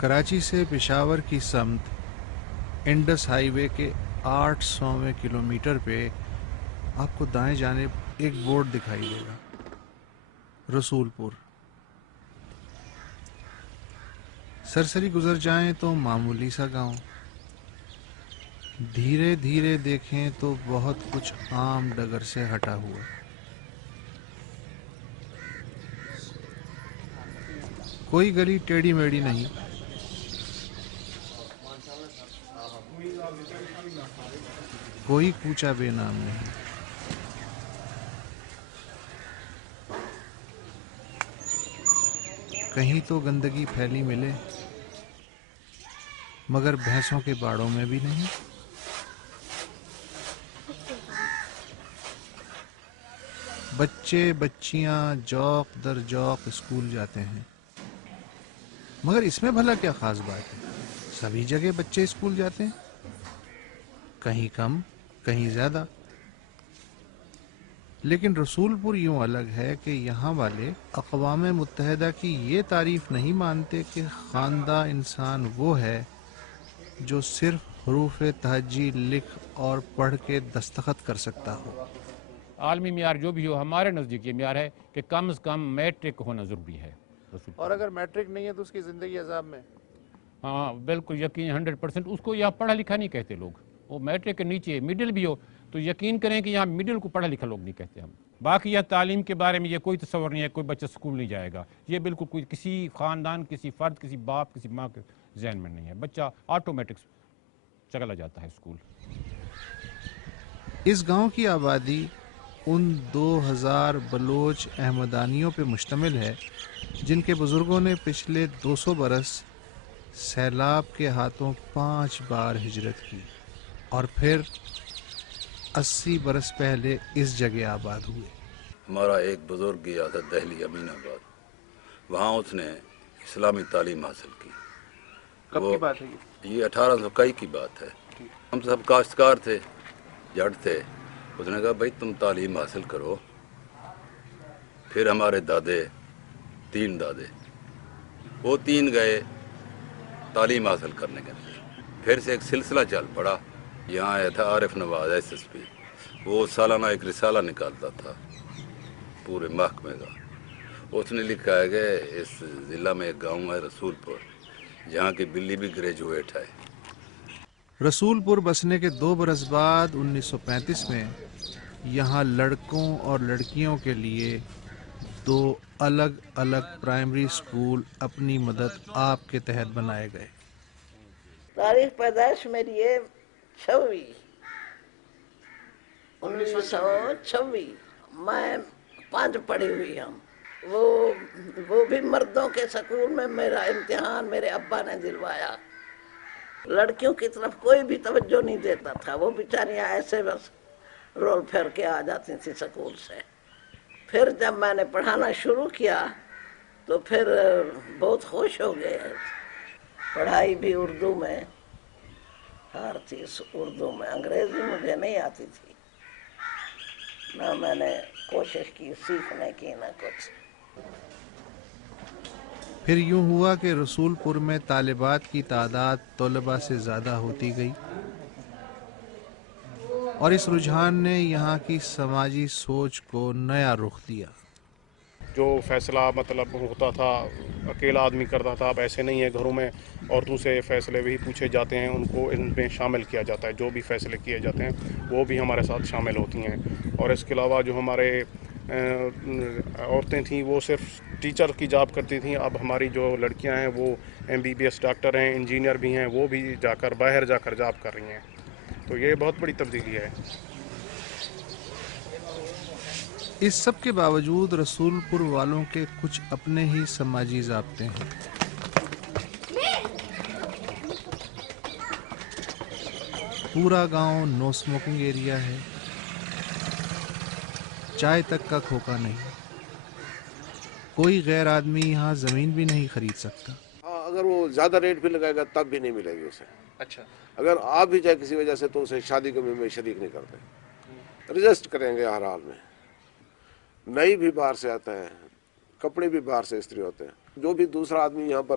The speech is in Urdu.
کراچی سے پشاور کی سمت انڈس ہائی وے کے 800ویں کلومیٹر پہ آپ کو دائیں جانب ایک بورڈ دکھائی دے گا، رسول پور۔ سرسری گزر جائیں تو معمولی سا گاؤں، دھیرے دھیرے دیکھیں تو بہت کچھ عام ڈگر سے ہٹا ہوا۔ کوئی گلی ٹیڑھی میڑھی نہیں، کوئی کوچہ بے نام نہیں۔ کہیں تو گندگی پھیلی ملے، مگر بھینسوں کے باڑوں میں بھی نہیں۔ بچے بچیاں جوق در جوق اسکول جاتے ہیں، مگر اس میں بھلا کیا خاص بات ہے؟ سبھی جگہ بچے اسکول جاتے ہیں، کہیں کم کہیں زیادہ۔ لیکن رسول پور یوں الگ ہے کہ یہاں والے اقوام متحدہ کی یہ تعریف نہیں مانتے کہ خواندہ انسان وہ ہے جو صرف حروف تہجی لکھ اور پڑھ کے دستخط کر سکتا ہو۔ عالمی معیار جو بھی ہو، ہمارے نزدیک یہ معیار ہے کہ کم از کم میٹرک ہونا ضروری ہے۔ اور اگر میٹرک نہیں ہے تو اس کی زندگی عذاب میں؟ ہاں بالکل یقین 100%۔ اس کو یہاں پڑھا لکھا نہیں کہتے لوگ، وہ میٹرک کے نیچے مڈل بھی ہو تو یقین کریں کہ یہاں مڈل کو پڑھا لکھا لوگ نہیں کہتے ہم۔ باقی یہ تعلیم کے بارے میں یہ کوئی تصور نہیں ہے کوئی بچہ اسکول نہیں جائے گا، یہ بالکل کوئی کسی خاندان کسی فرد کسی باپ کسی ماں کے ذہن میں نہیں ہے، بچہ آٹومیٹک چلا جاتا ہے اسکول۔ اس گاؤں کی آبادی ان 2000 بلوچ احمدانیوں پہ مشتمل ہے جن کے بزرگوں نے پچھلے 200 برس سیلاب کے ہاتھوں 5 بار ہجرت کی اور پھر 80 برس پہلے اس جگہ آباد ہوئے۔ ہمارا ایک بزرگ گیا تھا دہلی امین آباد، وہاں اس نے اسلامی تعلیم حاصل کی۔ کب کی بات ہے یہ 1821 کی بات ہے۔ ہم سب کاشتکار تھے، جٹ تھے۔ اس نے کہا بھائی تم تعلیم حاصل کرو۔ پھر ہمارے دادے، 3 دادے، وہ 3 گئے تعلیم حاصل کرنے کے لیے۔ پھر سے ایک سلسلہ چل پڑا۔ یہاں آیا تھا عارف نواز SSP، وہ سالانہ ایک رسالہ نکالتا تھا پورے محکمے کا۔ اس نے لکھا ہے کہ اس ضلع میں ایک گاؤں ہے رسول پور، جہاں کی بلی بھی گریجویٹ ہے۔ رسول پور بسنے کے 2 برس بعد 1935 میں یہاں لڑکوں اور لڑکیوں کے لیے 2 الگ الگ پرائمری اسکول اپنی مدد آپ کے تحت بنائے گئے۔ تاریخ پیدائش میری ہے 1926۔ میں 5 پڑھی ہوئی ہوں۔ وہ بھی مردوں کے سکول میں میرا امتحان میرے ابا نے دلوایا۔ لڑکیوں کی طرف کوئی بھی توجہ نہیں دیتا تھا، وہ بیچاریاں ایسے بس رول پھیر کے آ جاتی تھی سکول سے۔ پھر جب میں نے پڑھانا شروع کیا تو پھر بہت خوش ہو گئے۔ پڑھائی بھی اردو میں، ہر چیز اردو میں، انگریزی مجھے نہیں آتی تھی، نہ میں نے کوشش کی سیکھنے کی نہ کچھ۔ پھر یوں ہوا کہ رسول پور میں طالبات کی تعداد طلباء سے زیادہ ہوتی گئی اور اس رجحان نے یہاں کی سماجی سوچ کو نیا رخ دیا۔ جو فیصلہ مطلب ہوتا تھا اکیلا آدمی کرتا تھا، اب ایسے نہیں ہے۔ گھروں میں عورتوں سے فیصلے بھی پوچھے جاتے ہیں، ان کو ان میں شامل کیا جاتا ہے۔ جو بھی فیصلے کیے جاتے ہیں وہ بھی ہمارے ساتھ شامل ہوتی ہیں۔ اور اس کے علاوہ جو ہمارے عورتیں تھیں وہ صرف ٹیچر کی جاب کرتی تھیں، اب ہماری جو لڑکیاں ہیں وہ MBBS ڈاکٹر ہیں، انجینئر بھی ہیں، وہ بھی باہر جا کر جاب کر رہی ہیں۔ تو یہ بہت بڑی تبدیلی ہے۔ اس سب کے باوجود رسول پور والوں کے کچھ اپنے ہی سماجی ضابطے ہیں۔ پورا گاؤں نو اسموکنگ ایریا ہے، چائے تک کا کھوکا نہیں، کوئی غیر آدمی یہاں زمین بھی نہیں خرید سکتا۔ اگر وہ زیادہ ریٹ بھی لگائے گا تب بھی نہیں ملے گی اسے۔ اچھا، اگر آپ بھی جائے کسی وجہ سے تو اسے شادی کے میں شریک نہیں کرتے، رجسٹ کریں گے ہر حال میں۔ نئی بھی باہر سے آتا ہے، کپڑے بھی باہر سے استری ہوتے ہیں۔ جو بھی دوسرا آدمی یہاں پر